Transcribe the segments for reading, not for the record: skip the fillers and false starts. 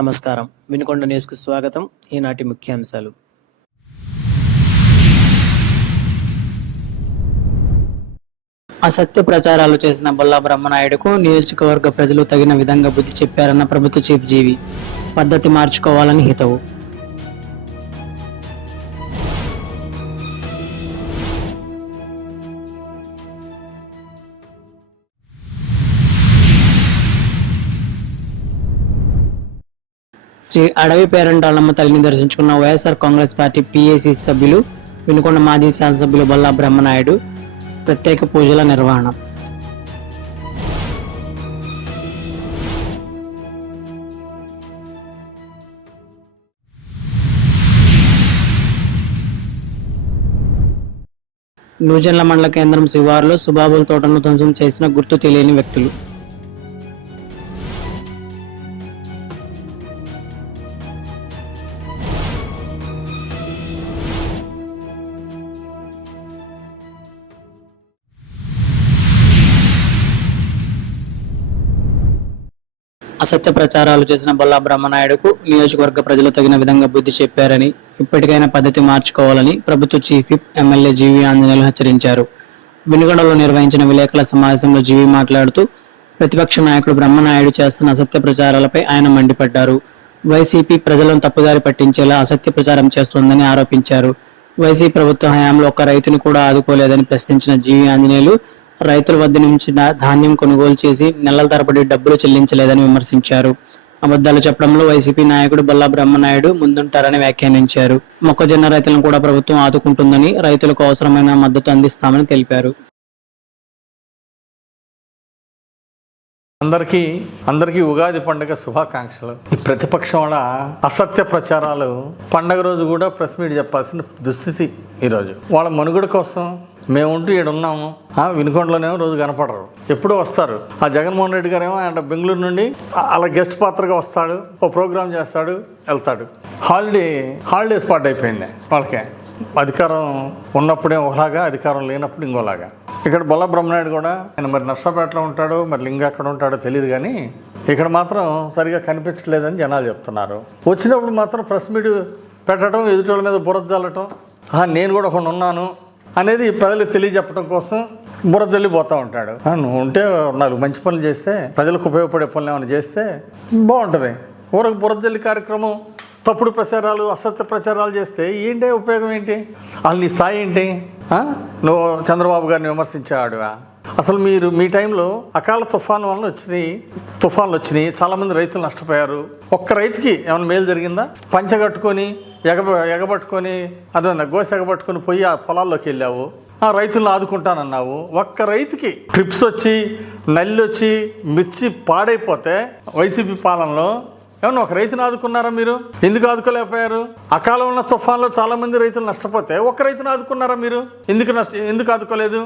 నమస్కారం. వినుకొండ న్యూస్కు స్వాగతం. ఈనాటి ముఖ్యాంశాలు. అసత్య ప్రచారాలు చేసిన బొల్లా బ్రహ్మనాయుడుకు నియోజకవర్గ ప్రజలు తగిన విధంగా బుద్ధి చెప్పారన్న ప్రభుత్వ చీఫ్ జీవి. పద్ధతి మార్చుకోవాలని హితవు. శ్రీ అడవి పేరంటాళ్ళమ్మ తల్లిని దర్శించుకున్న వైఎస్ఆర్ కాంగ్రెస్ పార్టీ పిఏసి సభ్యులు, వినుకొండ మాజీ శాసనసభ్యులు బొల్లా బ్రహ్మనాయుడు. ప్రత్యేక పూజల నిర్వహణ. నూజెండ్ల మండల కేంద్రం శివారులో సుబాబుల తోటను ధ్వంసం చేసిన గుర్తు తెలియని వ్యక్తులు. అసత్య ప్రచారాలు చేసిన బొల్లా బ్రహ్మనాయుడుకు నియోజకవర్గ ప్రజలు తగిన విధంగా బుద్ధి చెప్పారని, ఇప్పటికైనా పద్ధతి మార్చుకోవాలని ప్రభుత్వ చీఫ్ విప్ ఎమ్మెల్యే జీవి ఆంజనేయులు హెచ్చరించారు. వినుగొండలో నిర్వహించిన విలేకరుల సమావేశంలో జీవి మాట్లాడుతూ, ప్రతిపక్ష నాయకుడు బ్రహ్మనాయుడు చేస్తున్న అసత్య ప్రచారాలపై ఆయన మండిపడ్డారు. వైసీపీ ప్రజలను తప్పుదారి పట్టించేలా అసత్య ప్రచారం చేస్తోందని ఆరోపించారు. వైసీపీ ప్రభుత్వ హయాంలో ఒక్క రైతుని కూడా ఆదుకోలేదని ప్రశ్నించిన జీవి ఆంజనేయులు, రైతుల వద్ద నుంచి ధాన్యం కొనుగోలు చేసి నెలల తరబడి డబ్బులు చెల్లించలేదని విమర్శించారు. అబద్ధాలు చెప్పడంలో వైసీపీ నాయకుడు బొల్లా బ్రహ్మనాయుడు ముందుంటారని వ్యాఖ్యానించారు. మొక్కజొన్న రైతులను కూడా ప్రభుత్వం ఆదుకుంటుందని, రైతులకు అవసరమైన మద్దతు అందిస్తామని తెలిపారు. అందరికీ ఉగాది పండుగ శుభాకాంక్షలు. ఈ ప్రతిపక్షం వల్ల అసత్య ప్రచారాలు పండగ రోజు కూడా ప్రెస్ మీట్ చెప్పాల్సిన దుస్థితి ఈరోజు. వాళ్ళ మనుగడ కోసం మేముంటూ ఈడున్నాము, వినుకొండలోనేమో రోజు కనపడరు, ఎప్పుడూ వస్తారు. ఆ జగన్మోహన్ రెడ్డి గారేమో ఆయన బెంగళూరు నుండి అలా గెస్ట్ పాత్రగా వస్తాడు, ఓ ప్రోగ్రామ్ చేస్తాడు, వెళ్తాడు. హాలిడే స్పాట్ అయిపోయింది వాళ్ళకే. అధికారం ఉన్నప్పుడే ఒకలాగా, అధికారం లేనప్పుడు ఇంకోలాగా. ఇక్కడ బొల్లా బ్రహ్మనాయుడు కూడా ఆయన మరి నర్సాపేటలో ఉంటాడు, మరి లింగ ఎక్కడ ఉంటాడో తెలియదు, కానీ ఇక్కడ మాత్రం సరిగా కనిపించలేదని జనాలు చెప్తున్నారు. వచ్చినప్పుడు మాత్రం ప్రెస్ మీట్ పెట్టడం, ఎదుటి మీద బురద జల్లటం, నేను కూడా ఒకడు ఉన్నాను అనేది ప్రజలకు తెలియజెప్పడం కోసం బురద జల్లిపోతూ ఉంటాడు. నువ్వు ఉంటే 4 మంచి పనులు చేస్తే, ప్రజలకు ఉపయోగపడే పనులు ఏమైనా చేస్తే బాగుంటుంది. ఊరకు బురద జల్లి కార్యక్రమం, తప్పుడు ప్రచారాలు, అసత్య ప్రచారాలు చేస్తే ఏంటి ఉపయోగం? ఏంటి అసలు నీ స్థాయి ఏంటి? నువ్వు చంద్రబాబు గారిని విమర్శించాడువా? అసలు మీ టైంలో అకాల తుఫాన్లు వచ్చినాయి, చాలామంది రైతులు నష్టపోయారు. ఒక్క రైతుకి ఏమైనా మేలు జరిగిందా? పంచగట్టుకొని ఎగబట్టుకొని అదే గోస ఎగబట్టుకొని పోయి ఆ పొలాల్లోకి వెళ్ళావు, ఆ రైతులను ఆదుకుంటానన్నావు. ఒక్క రైతుకి ట్రిప్స్ వచ్చి, నల్లి వచ్చి, మిర్చి పాడైపోతే వైసీపీ పాలనలో ఏమన్నా ఒక రైతుని ఆదుకున్నారా మీరు? ఎందుకు ఆదుకోలేకపోయారు? అకాలంలో తుఫాన్లో చాలామంది రైతులు నష్టపోతే ఒక్క రైతుని ఆదుకున్నారా మీరు? ఎందుకు ఆదుకోలేదు?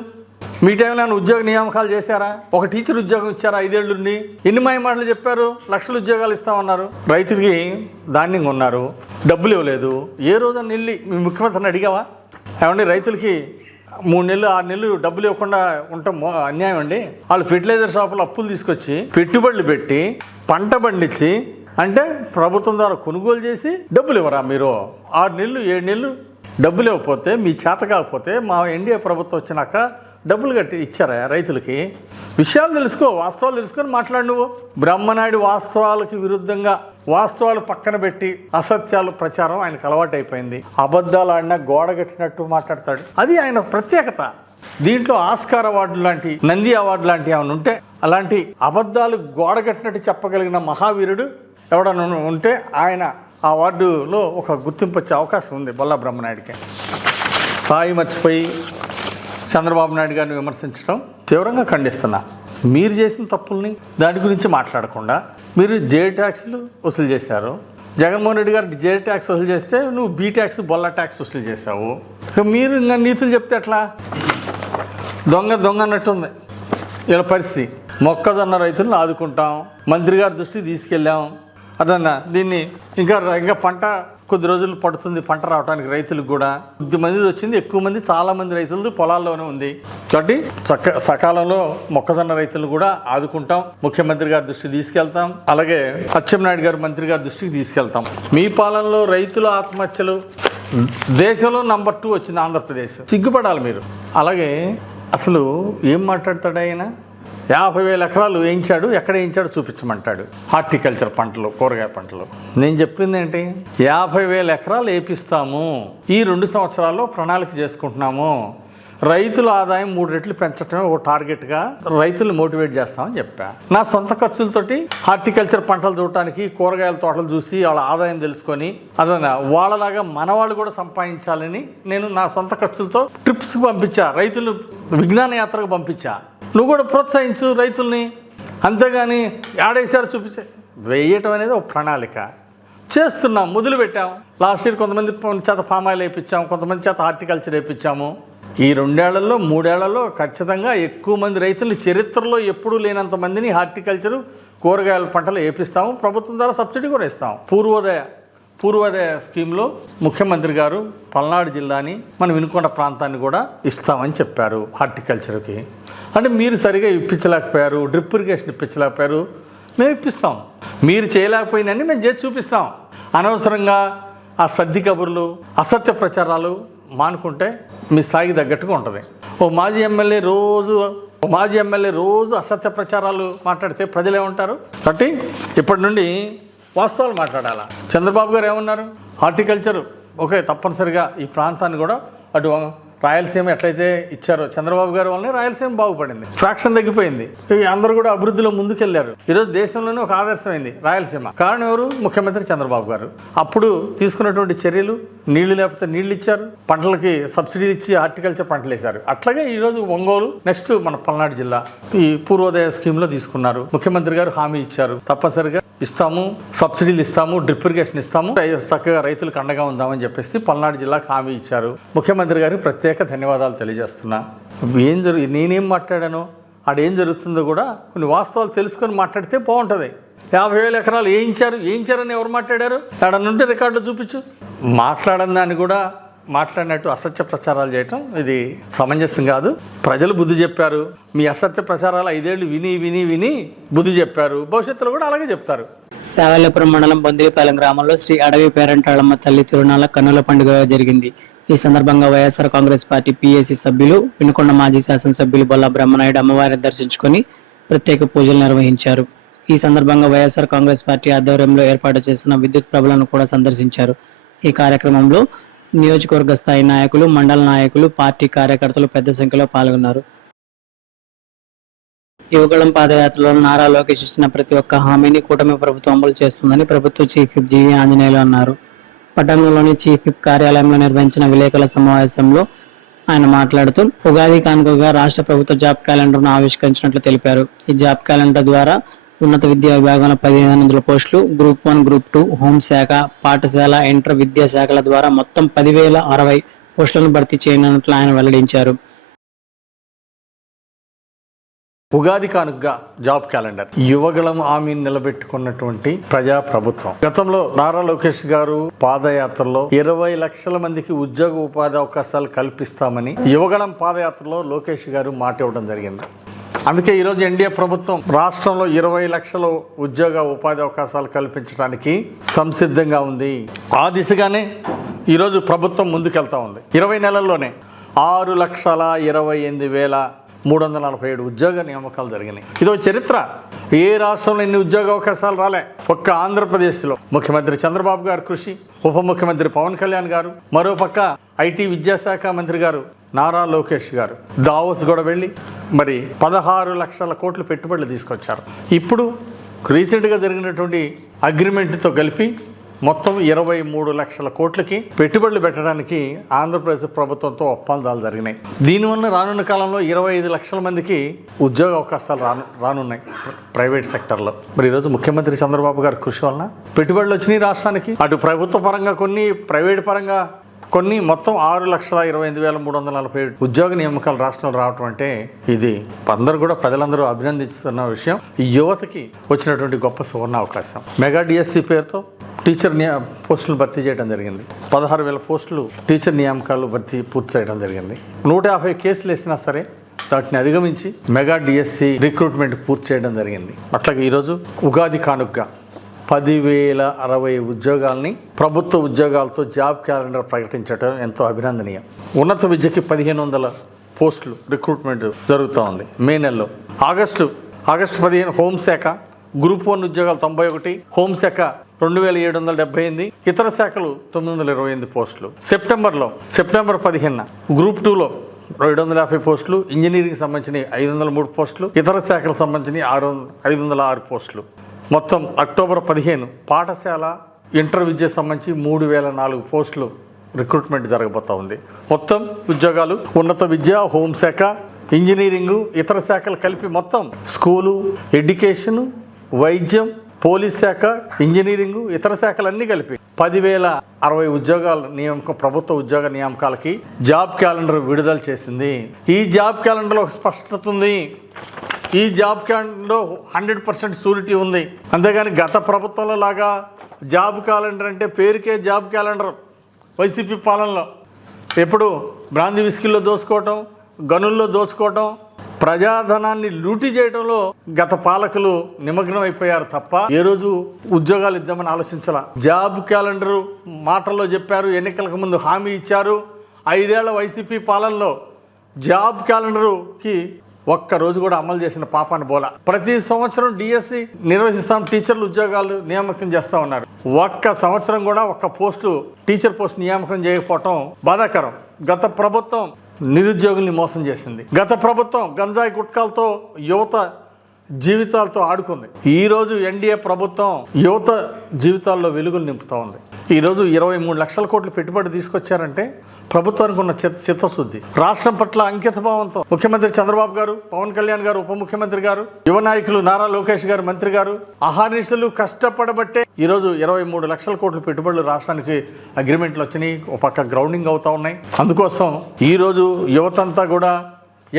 మీ టైంలో ఉద్యోగ నియామకాలు చేశారా? ఒక టీచర్ ఉద్యోగం ఇచ్చారా? 5 ఏళ్ళ నుండి ఎన్ని మాయ మాటలు చెప్పారు? లక్షల ఉద్యోగాలు ఇస్తామన్నారు. రైతులకి ధాన్యం ఉన్నారు, డబ్బులు ఇవ్వలేదు. ఏ రోజు వెళ్ళి మీ ముఖ్యమంత్రిని అడిగావా? ఏమండి రైతులకి 3 నెలలు 6 నెలలు డబ్బులు ఇవ్వకుండా ఉండటం అన్యాయం అండి. వాళ్ళు ఫెర్టిలైజర్ షాపులు అప్పులు తీసుకొచ్చి పెట్టుబడులు పెట్టి పంట పండించి, అంటే ప్రభుత్వం ద్వారా కొనుగోలు చేసి డబ్బులు ఇవ్వరా మీరు? 6 నెలలు 7 నెలలు డబ్బులు ఇవ్వకపోతే, మీ చేత కాకపోతే మా ఎన్డీఏ ప్రభుత్వం వచ్చినాక డబ్బులు కట్టి ఇచ్చారా రైతులకి? విషయాలు తెలుసుకో, వాస్తవాలు తెలుసుకొని మాట్లాడు. నువ్వు బ్రహ్మనాయుడు వాస్తవాలకు విరుద్ధంగా, వాస్తవాలు పక్కన పెట్టి అసత్యాలు ప్రచారం ఆయనకు అలవాటు అయిపోయింది. అబద్ధాలు ఆడినా గోడ కట్టినట్టు మాట్లాడతాడు. అది ఆయన ప్రత్యేకత. దీంట్లో ఆస్కార్ అవార్డు లాంటి, నంది అవార్డు లాంటి ఏమైనా ఉంటే, అలాంటి అబద్ధాలు గోడ కట్టినట్టు చెప్పగలిగిన మహావీరుడు ఎవడన్నా ఉంటే ఆయన ఆ అవార్డులో ఒక గుర్తింపు వచ్చే అవకాశం ఉంది బొల్లా బ్రహ్మనాయుడికి. స్థాయి మర్చిపోయి చంద్రబాబు నాయుడు గారిని విమర్శించడం తీవ్రంగా ఖండిస్తున్నా. మీరు చేసిన తప్పుల్ని దాని గురించి మాట్లాడకుండా, మీరు జే ట్యాక్స్లు వసూలు చేశారు. జగన్మోహన్ రెడ్డి గారు జే ట్యాక్స్ వసూలు చేస్తే నువ్వు బీ ట్యాక్స్, బొల్లా ట్యాక్స్ వసూలు చేశావు. మీరు ఇంకా నీతులు చెప్తే ఎట్లా? దొంగ అన్నట్టుంది ఇలా పరిస్థితి. మొక్కజొన్న రైతులను ఆదుకుంటాం, మంత్రి గారి దృష్టికి తీసుకెళ్ళాం, అదన్నా దీన్ని ఇంకా పంట కొద్ది రోజులు పడుతుంది పంట రావడానికి రైతులకు కూడా కొద్ది మంది వచ్చింది, ఎక్కువ మంది చాలా మంది రైతులు పొలాల్లోనే ఉంది. కాబట్టి సకాలంలో మొక్కజొన్న రైతులు కూడా ఆదుకుంటాం, ముఖ్యమంత్రి గారి దృష్టికి తీసుకెళ్తాం, అలాగే అచ్చెన్నాయుడు గారు మంత్రి గారి దృష్టికి తీసుకెళ్తాం. మీ పాలనలో రైతుల ఆత్మహత్యలు దేశంలో నంబర్ 2 వచ్చింది ఆంధ్రప్రదేశ్. సిగ్గుపడాలి మీరు. అలాగే అసలు ఏం మాట్లాడతాడు ఆయన? 50,000 ఎకరాలు వేయించాడు, ఎక్కడ వేయించాడు చూపించమంటాడు. హార్టికల్చర్ పంటలు, కూరగాయ పంటలు. నేను చెప్పింది ఏంటి? 50,000 ఎకరాలు వేపిస్తాము, ఈ 2 సంవత్సరాల్లో ప్రణాళిక చేసుకుంటున్నాము, రైతుల ఆదాయం 3 రెట్లు పెంచడమే ఒక టార్గెట్గా రైతులు మోటివేట్ చేస్తామని చెప్పా. నా సొంత ఖర్చులతోటి హార్టికల్చర్ పంటలు చూడటానికి, కూరగాయల తోటలు చూసి వాళ్ళ ఆదాయం తెలుసుకొని అదన వాళ్ళలాగా మనవాళ్ళు కూడా సంపాదించాలని నేను నా సొంత ఖర్చులతో ట్రిప్స్కి పంపించా, రైతులు విజ్ఞాన యాత్రకు పంపించా. నువ్వు కూడా ప్రోత్సహించు రైతుల్ని, అంతేగాని ఆడేసారు చూపించే. వేయటం అనేది ఒక ప్రణాళిక చేస్తున్నాం, మొదలు పెట్టాం. లాస్ట్ ఇయర్ కొంతమంది చేత పామాయిల్ వేయించాము, కొంతమంది చేత హార్టికల్చర్ వేయించాము. ఈ 2 ఏళ్లలో 3 ఏళ్లలో ఖచ్చితంగా ఎక్కువ మంది రైతులు, చరిత్రలో ఎప్పుడూ లేనంత మందిని హార్టికల్చరు, కూరగాయల పంటలు వేపిస్తాము. ప్రభుత్వం ద్వారా సబ్సిడీ కూడా ఇస్తాం. పూర్వోదయ స్కీమ్లో ముఖ్యమంత్రి గారు పల్నాడు జిల్లాని, మన వినుకొండ ప్రాంతాన్ని కూడా ఇస్తామని చెప్పారు హార్టికల్చర్కి. అంటే మీరు సరిగా ఇప్పించలేకపోయారు, డ్రిప్ ఇరిగేషన్ ఇప్పించలేకపోయారు, మేము ఇప్పిస్తాం. మీరు చేయలేకపోయినని మేము చేసి చూపిస్తాం. అనవసరంగా ఆ సర్ది కబుర్లు, అసత్య ప్రచారాలు మానుకుంటే మీ స్థాయికి తగ్గట్టుగా ఉంటుంది. ఓ మాజీ ఎమ్మెల్యే రోజు అసత్య ప్రచారాలు మాట్లాడితే ప్రజలు ఏమంటారు? కాబట్టి ఇప్పటి నుండి వాస్తవాలు మాట్లాడాలా. చంద్రబాబు గారు ఏమన్నారు? హార్టికల్చర్ ఓకే, తప్పనిసరిగా ఈ ప్రాంతాన్ని కూడా అటు రాయలసీమ ఎట్లయితే ఇచ్చారో చంద్రబాబు గారి వల్లనే రాయలసీమ బాగుపడింది, ఫ్రాక్షన్ తగ్గిపోయింది, అందరూ కూడా అభివృద్ధిలో ముందుకెళ్లారు. ఈరోజు దేశంలోనే ఒక ఆదర్శమైంది రాయలసీమ. కారణం ఎవరు? ముఖ్యమంత్రి చంద్రబాబు గారు. అప్పుడు తీసుకున్నటువంటి చర్యలు, నీళ్లు లేకపోతే నీళ్లు ఇచ్చారు, పంటలకి సబ్సిడీ ఇచ్చి హార్టికల్చర్ పంటలు వేశారు. అట్లాగే ఈరోజు ఒంగోలు, నెక్స్ట్ మన పల్నాడు జిల్లా ఈ పూర్వోదయ స్కీమ్లో తీసుకున్నారు. ముఖ్యమంత్రి గారు హామీ ఇచ్చారు, తప్పనిసరిగా ఇస్తాము, సబ్సిడీలు ఇస్తాము, డ్రిప్ ఇరిగేషన్ ఇస్తాము, చక్కగా రైతులకు అండగా ఉందామని చెప్పేసి పల్నాడు జిల్లాకు హామీ ఇచ్చారు. ముఖ్యమంత్రి గారికి ప్రత్యేక ధన్యవాదాలు తెలియజేస్తున్నా. నేనేం మాట్లాడానో, ఆడేం జరుగుతుందో కూడా కొన్ని వాస్తవాలు తెలుసుకొని మాట్లాడితే బాగుంటుంది. 50,000 ఎకరాలు వేయించారని ఎవరు మాట్లాడారు? ఏడనుంటే రికార్డులు చూపించు. మాట్లాడని దాన్ని కూడా మాట్లాడినట్టు అసత్య ప్రచారాలు చేయటం ఇది సమంజసం కాదు. ప్రజలు బుద్ధి చెప్పారు. మీ అసత్య ప్రచారాలు 5 ఏళ్ళు విని బుద్ధి చెప్పారు. భవిష్యత్తులో కూడా అలాగే చెప్తారు. శావల్యపురం మండలం బొందిలిపాలెం గ్రామంలో శ్రీ అడవి పేరంటాళమ్మ తల్లి తిరునాళ్ళ కన్నుల పండుగ జరిగింది. ఈ సందర్భంగా వైఎస్ఆర్ కాంగ్రెస్ పార్టీ పిఎసి సభ్యులు, వినుకొండ మాజీ శాసనసభ్యులు బొల్లా బ్రహ్మనాయుడు అమ్మవారిని దర్శించుకొని ప్రత్యేక పూజలు నిర్వహించారు. ఈ సందర్భంగా వైఎస్ఆర్ కాంగ్రెస్ పార్టీ ఆధ్వర్యంలో ఏర్పాటు చేసిన విద్యుత్ ప్రభలను కూడా సందర్శించారు. ఈ కార్యక్రమంలో నియోజకవర్గ స్థాయి నాయకులు, మండల నాయకులు, పార్టీ కార్యకర్తలు పెద్ద సంఖ్యలో పాల్గొన్నారు. యువగళం పాదయాత్రలో నారా లోకేష్ ఇచ్చిన ప్రతి ఒక్క హామీని కూటమి ప్రభుత్వం అమలు చేస్తుందని ప్రభుత్వ చీఫ్ విప్ జీవీ ఆంజనేయులు అన్నారు. పట్టణంలోని చీఫ్ విప్ కార్యాలయంలో నిర్వహించిన విలేకరుల సమావేశంలో ఆయన మాట్లాడుతూ ఉగాది కానుకగా రాష్ట్ర ప్రభుత్వ జాబ్ క్యాలెండర్ను ఆవిష్కరించినట్లు తెలిపారు. ఈ జాబ్ క్యాలెండర్ ద్వారా ఉన్నత విద్యా విభాగంలో 1500 పోస్టులు, గ్రూప్ 1, గ్రూప్ 2, హోంశాఖ, పాఠశాల, ఇంటర్ విద్యాశాఖల ద్వారా మొత్తం 10,060 పోస్టులను భర్తీ చేయనున్నట్లు ఆయన వెల్లడించారు. ఉగాది కానుకగా జాబ్ క్యాలెండర్, యువగళం హామీని నిలబెట్టుకున్నటువంటి ప్రజా ప్రభుత్వం. గతంలో నారా లోకేష్ గారు పాదయాత్రలో 20 లక్షల మందికి ఉద్యోగ ఉపాధి అవకాశాలు కల్పిస్తామని యువగళం పాదయాత్రలో లోకేష్ గారు మాట ఇవ్వడం జరిగింది. అందుకే ఈరోజు ఎన్డీఏ ప్రభుత్వం రాష్ట్రంలో 20 లక్షల ఉద్యోగ ఉపాధి అవకాశాలు కల్పించడానికి సంసిద్ధంగా ఉంది. ఆ దిశగానే ఈరోజు ప్రభుత్వం ముందుకెళ్తా ఉంది. 20 నెలల్లోనే 6,28,347 ఉద్యోగ నియామకాలు జరిగినాయి. ఇదో చరిత్ర. ఏ రాష్ట్రంలో ఎన్ని ఉద్యోగ అవకాశాలు రాలే. ఒక్క ఆంధ్రప్రదేశ్లో ముఖ్యమంత్రి చంద్రబాబు గారు కృషి, ఉప ముఖ్యమంత్రి పవన్ కళ్యాణ్ గారు, మరోపక్క ఐటీ విద్యాశాఖ మంత్రి గారు నారా లోకేష్ గారు దావోస్ కూడా వెళ్ళి మరి 16 లక్షల కోట్లు పెట్టుబడులు తీసుకొచ్చారు. ఇప్పుడు రీసెంట్గా జరిగినటువంటి అగ్రిమెంట్తో కలిపి మొత్తం 23 లక్షల కోట్లకి పెట్టుబడులు పెట్టడానికి ఆంధ్రప్రదేశ్ ప్రభుత్వంతో ఒప్పందాలు జరిగినాయి. దీనివల్ల రానున్న కాలంలో 25 లక్షల మందికి ఉద్యోగ అవకాశాలు రానున్నాయి ప్రైవేట్ సెక్టర్లో. మరి ఈరోజు ముఖ్యమంత్రి చంద్రబాబు గారి కృషి వలన పెట్టుబడులు వచ్చినాయి రాష్ట్రానికి. అటు ప్రభుత్వ పరంగా కొన్ని, ప్రైవేట్ పరంగా కొన్ని మొత్తం 6,25,347 ఉద్యోగ నియామకాలు రాష్ట్రంలో రావటం అంటే ఇది అందరూ కూడా ప్రజలందరూ అభినందిస్తున్న విషయం. ఈ యువతకి వచ్చినటువంటి గొప్ప సువర్ణ అవకాశం. మెగా డిఎస్సి పేరుతో టీచర్ పోస్టులు భర్తీ చేయడం జరిగింది. 16,000 పోస్టులు టీచర్ నియామకాలు పూర్తి చేయడం జరిగింది. 150 కేసులు వేసినా సరే వాటిని అధిగమించి మెగా డిఎస్సి రిక్రూట్మెంట్ పూర్తి చేయడం జరిగింది. అట్లాగే ఈరోజు ఉగాది కానుకగా 10,060 ఉద్యోగాల్ని ప్రభుత్వ ఉద్యోగాలతో జాబ్ క్యాలెండర్ ప్రకటించడం ఎంతో అభినందనీయం. ఉన్నత విద్యకి 1,500 పోస్టులు రిక్రూట్మెంట్ జరుగుతూ ఉంది మే నెలలో. ఆగస్టు 15 హోంశాఖ గ్రూప్ 1 ఉద్యోగాలు 91, హోంశాఖ 2,778, ఇతర శాఖలు 928 పోస్టులు. సెప్టెంబర్ 15 గ్రూప్ 2లో 250 పోస్టులు, ఇంజనీరింగ్ సంబంధించిన 503 పోస్టులు, ఇతర శాఖలకు సంబంధించిన 506 పోస్టులు. మొత్తం అక్టోబర్ 15 పాఠశాల ఇంటర్ విద్యకు సంబంధించి 3,004 పోస్టులు రిక్రూట్మెంట్ జరగబోతూ ఉంది. మొత్తం ఉద్యోగాలు ఉన్నత విద్య, హోంశాఖ, ఇంజనీరింగు, ఇతర శాఖలు కలిపి మొత్తం స్కూలు, ఎడ్యుకేషను, వైద్యం, పోలీస్ శాఖ, ఇంజనీరింగు, ఇతర శాఖలన్నీ కలిపి 10,060 ఉద్యోగాల నియామకం ప్రభుత్వ ఉద్యోగ నియామకాలకి జాబ్ క్యాలెండర్ విడుదల చేసింది. ఈ జాబ్ క్యాలెండర్లో ఒక స్పష్టత ఉంది. ఈ జాబ్ క్యాలెండర్లో 100% షూరిటీ ఉంది. అంతేగాని గత ప్రభుత్వంలో లాగా జాబ్ క్యాలెండర్ అంటే పేరుకే జాబ్ క్యాలెండర్. వైసీపీ పాలనలో ఎప్పుడు బ్రాందీ విస్కీల్లో దోచుకోవటం, గనుల్లో దోచుకోవటం, ప్రజాధనాన్ని లూటీ చేయడంలో గత పాలకులు నిమగ్నం అయిపోయారు తప్ప ఏ రోజు ఉద్యోగాలు ఇద్దామని ఆలోచించాల. జాబ్ క్యాలెండరు మాటల్లో చెప్పారు, ఎన్నికలకు ముందు హామీ ఇచ్చారు. 5 ఏళ్ల వైసీపీ పాలనలో జాబ్ క్యాలెండరుకి ఒక్కరోజు కూడా అమలు చేసిన పాపాన్ని బోల. ప్రతి సంవత్సరం డిఎస్సి నిర్వహిస్తాం, టీచర్లు ఉద్యోగాలు నియామకం చేస్తూ ఉన్నారు. ఒక్క సంవత్సరం కూడా ఒక్క పోస్టు టీచర్ పోస్ట్ నియామకం చేయకపోవటం బాధాకరం. గత ప్రభుత్వం నిరుద్యోగుల్ని మోసం చేసింది. గత ప్రభుత్వం గంజాయి గుట్కాలతో యువత జీవితాలతో ఆడుకుంది. ఈరోజు ఎన్డీఏ ప్రభుత్వం యువత జీవితాల్లో వెలుగులు నింపుతూ ఉంది. ఈరోజు 23 లక్షల కోట్లు పెట్టుబడి తీసుకొచ్చారంటే ప్రభుత్వానికి ఉన్న చిత్తశుద్ధి, రాష్ట్రం పట్ల అంకిత భావంతో ముఖ్యమంత్రి చంద్రబాబు గారు, పవన్ కళ్యాణ్ గారు, ఉప ముఖ్యమంత్రి గారు, యువ నాయకులు నారా లోకేష్ గారు, మంత్రి గారు అహర్నిశలు కష్టపడబట్టే ఈరోజు 23 లక్షల కోట్ల పెట్టుబడులు రాష్ట్రానికి అగ్రిమెంట్లు వచ్చినాయి. ఒక పక్క గ్రౌండింగ్ అవుతా ఉన్నాయి. అందుకోసం ఈరోజు యువతంతా కూడా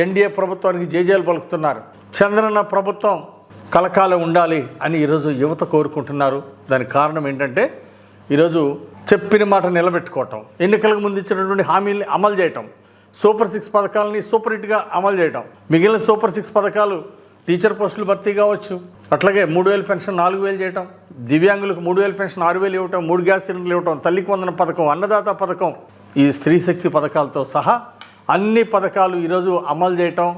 ఎన్డీఏ ప్రభుత్వానికి జేజేలు పలుకుతున్నారు. చంద్రన్న ప్రభుత్వం కలకాలం ఉండాలి అని ఈరోజు యువత కోరుకుంటున్నారు. దానికి కారణం ఏంటంటే ఈరోజు చెప్పిన మాట నిలబెట్టుకోవటం, ఎన్నికలకు ముందు ఇచ్చినటువంటి హామీల్ని అమలు చేయటం, సూపర్ 6 పథకాలని సూపర్ హిట్గా అమలు చేయటం. మిగిలిన సూపర్ 6 పథకాలు టీచర్ పోస్టులు భర్తీ కావచ్చు, అట్లాగే 3,000 పెన్షన్ 4,000 చేయటం, దివ్యాంగులకు 3,000 పెన్షన్ 6,000 ఇవ్వటం, 3 గ్యాస్ సిలిండర్లు ఇవ్వటం, తల్లికి వందన పథకం, అన్నదాత పథకం, ఈ స్త్రీ శక్తి పథకాలతో సహా అన్ని పథకాలు ఈరోజు అమలు చేయటం.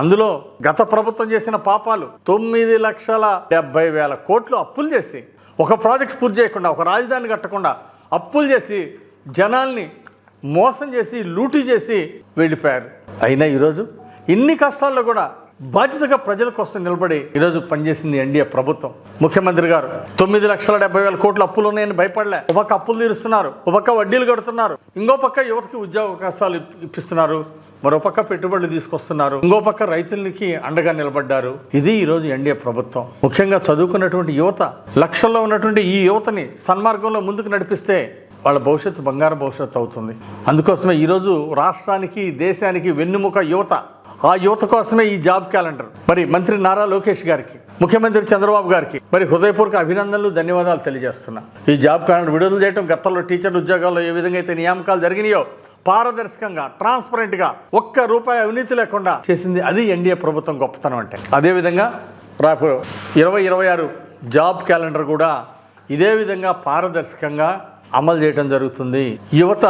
అందులో గత ప్రభుత్వం చేసిన పాపాలు 9,70,000 కోట్లు అప్పులు చేసి, ఒక ప్రాజెక్ట్ పూర్తి చేయకుండా, ఒక రాజధాని కట్టకుండా అప్పులు చేసి జనాల్ని మోసం చేసి లూటీ చేసి వెళ్ళిపోయారు. అయినా ఈరోజు ఇన్ని కష్టాల్లో కూడా బాధ్యతగా ప్రజల కోసం నిలబడి ఈరోజు పనిచేసింది ఎన్డీఏ ప్రభుత్వం. ముఖ్యమంత్రి గారు 9,70,000 కోట్ల అప్పులు ఉన్నాయని భయపడలే. ఒక పక్క అప్పులు తీరుస్తున్నారు, ఒక పక్క వడ్డీలు కడుతున్నారు, ఇంకో పక్క యువతకి ఉద్యోగ అవకాశాలు ఇప్పిస్తున్నారు, మరో పక్క పెట్టుబడులు తీసుకొస్తున్నారు, ఇంకో పక్క రైతులకి అండగా నిలబడ్డారు. ఇది ఈరోజు ఎన్డీఏ ప్రభుత్వం. ముఖ్యంగా చదువుకున్నటువంటి యువత, లక్షల్లో ఉన్నటువంటి ఈ యువతని సన్మార్గంలో ముందుకు నడిపిస్తే వాళ్ళ భవిష్యత్తు బంగారు భవిష్యత్తు అవుతుంది. అందుకోసమే ఈరోజు రాష్ట్రానికి, దేశానికి వెన్నుముక యువత. ఆ యువత కోసమే ఈ జాబ్ క్యాలెండర్. మరి మంత్రి నారా లోకేష్ గారికి, ముఖ్యమంత్రి చంద్రబాబు గారికి మరి హృదయపూర్వక అభినందనలు, ధన్యవాదాలు తెలియజేస్తున్నా. ఈ జాబ్ క్యాలెండర్ విడుదల చేయడం గతంలో టీచర్ ఉద్యోగాల్లో ఏ విధంగా అయితే నియామకాలు జరిగినాయో పారదర్శకంగా, ట్రాన్స్పరెంట్గా, ఒక్క రూపాయి అవినీతి లేకుండా చేసింది. అది ఎన్డీఏ ప్రభుత్వం గొప్పతనం అంటే. అదేవిధంగా రేపు 2026 జాబ్ క్యాలెండర్ కూడా ఇదే విధంగా పారదర్శకంగా అమలు చేయడం జరుగుతుంది. యువత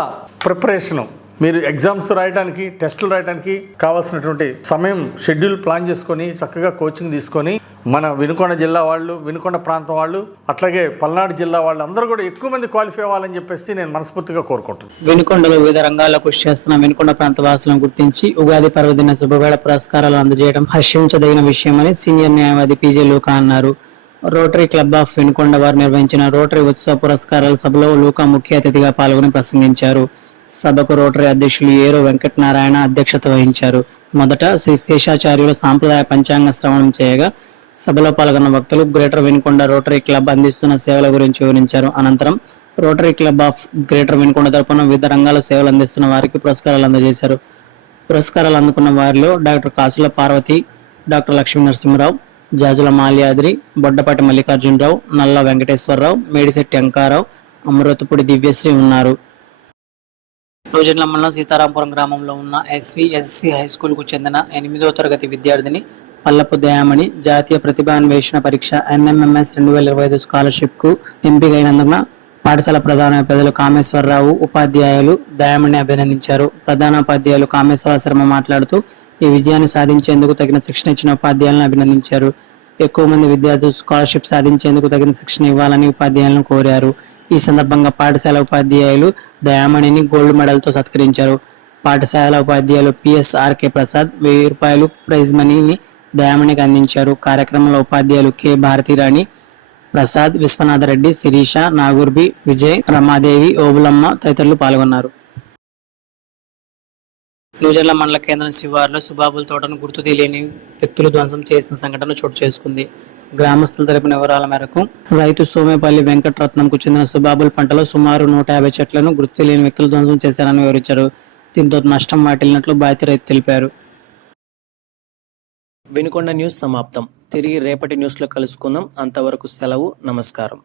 ప్రిపరేషను, మీరు ఎగ్జామ్స్ రాయడానికి, టెస్టులు రాయడానికి కావాల్సినటువంటి సమయం షెడ్యూల్ ప్లాన్ చేసుకొని చక్కగా కోచింగ్ తీసుకొని మన వినుకొండ జిల్లా వాళ్ళు, వినుకొండ ప్రాంతం వాళ్ళు, అట్లాగే పల్నాడు జిల్లా వాళ్ళు అందరూ కూడా ఎక్కువ మంది క్వాలిఫై అవ్వాలని చెప్పేసి నేను మనస్ఫూర్తిగా కోరుకుంటున్నాను. వినుకొండలో వివిధ రంగాల్లో కృషి చేస్తున్న వినుకొండ ప్రాంత వాసులను గుర్తించి ఉగాది పర్వదిన శుభవేళ పురస్కారాలు అందజేయడం హర్షించదగిన విషయమని సీనియర్ న్యాయవాది పీజే లూకా అన్నారు. రోటరీ క్లబ్ ఆఫ్ వినుకొండ వారు నిర్వహించిన రోటరీ ఉత్సవ పురస్కారాల సభలో లూకా ముఖ్య అతిథిగా పాల్గొని ప్రసంగించారు. సభకు రోటరీ అధ్యక్షులు ఏరో వెంకటనారాయణ అధ్యక్షత వహించారు. మొదట శ్రీ శేషాచార్యులు సాంప్రదాయ పంచాంగ శ్రవణం చేయగా సభలో పాల్గొన్న వక్తలు గ్రేటర్ వినుకొండ రోటరీ క్లబ్ అందిస్తున్న సేవల గురించి వివరించారు. అనంతరం rotary club of greater Vinukonda తరపున వివిధ రంగాల్లో సేవలు అందిస్తున్న వారికి పురస్కారాలు అందజేశారు. పురస్కారాలు అందుకున్న వారిలో డాక్టర్ కాసుల పార్వతి, డాక్టర్ లక్ష్మీ నరసింహరావు, జాజుల మాల్యాద్రి, బొడ్డపాటి మల్లికార్జునరావు, నల్ల వెంకటేశ్వరరావు, మేడిశెట్టి అంకారావు, అమృతపూడి దివ్యశ్రీ ఉన్నారు. రోజుల మండలం సీతారాంపురం గ్రామంలో ఉన్న ఎస్విఎస్సి హై స్కూల్ కు చెందిన 8వ తరగతి విద్యార్థిని పల్లపు దయామణి జాతీయ ప్రతిభాన్వేషణ పరీక్ష NMMS 2025 స్కాలర్షిప్ కు ఎంపికైనందున పాఠశాల ప్రధానోపాధ్యాయులు కామేశ్వరరావు, ఉపాధ్యాయులు దయామణిని అభినందించారు. ప్రధానోపాధ్యాయులు కామేశ్వర శర్మ మాట్లాడుతూ ఈ విజయాన్ని సాధించేందుకు తగిన శిక్షణ ఇచ్చిన ఉపాధ్యాయులను అభినందించారు. ఎక్కువ మంది విద్యార్థులు స్కాలర్షిప్ సాధించేందుకు తగిన శిక్షణ ఇవ్వాలని ఉపాధ్యాయులను కోరారు. ఈ సందర్భంగా పాఠశాల ఉపాధ్యాయులు దయామణిని గోల్డ్ మెడల్ తో సత్కరించారు. పాఠశాల ఉపాధ్యాయులు PSRK ప్రసాద్ 1000 రూపాయలు ప్రైజ్ మనీని దయామణికి అందించారు. కార్యక్రమంలో ఉపాధ్యాయులు K భారతీరాణి, ప్రసాద్, విశ్వనాథరెడ్డి, శిరీష, నాగూర్బి, విజయ్, రమాదేవి, ఓబులమ్మ తదితరులు పాల్గొన్నారు. న్యూజర్ల మండల కేంద్రం శివారులో సుబాబుల తోటను గుర్తు తెలియని వ్యక్తులు ధ్వంసం చేసిన సంఘటన చోటు చేసుకుంది. గ్రామస్తులు తెలిపిన వివరాల మేరకు రైతు సోమేపల్లి వెంకటరత్నంకు చెందిన సుబాబుల్ పంటలో సుమారు 150 చెట్లను గుర్తు తెలియని వ్యక్తులు ధ్వంసం చేశారని వివరించారు. దీంతో నష్టం వాటిల్లినట్లు బాధిత రైతు తెలిపారు. వినుకొండ న్యూస్ సమాప్తం. తిరిగి రేపటి న్యూస్ లో కలుసుకుందాం. అంతవరకు సెలవు. నమస్కారం.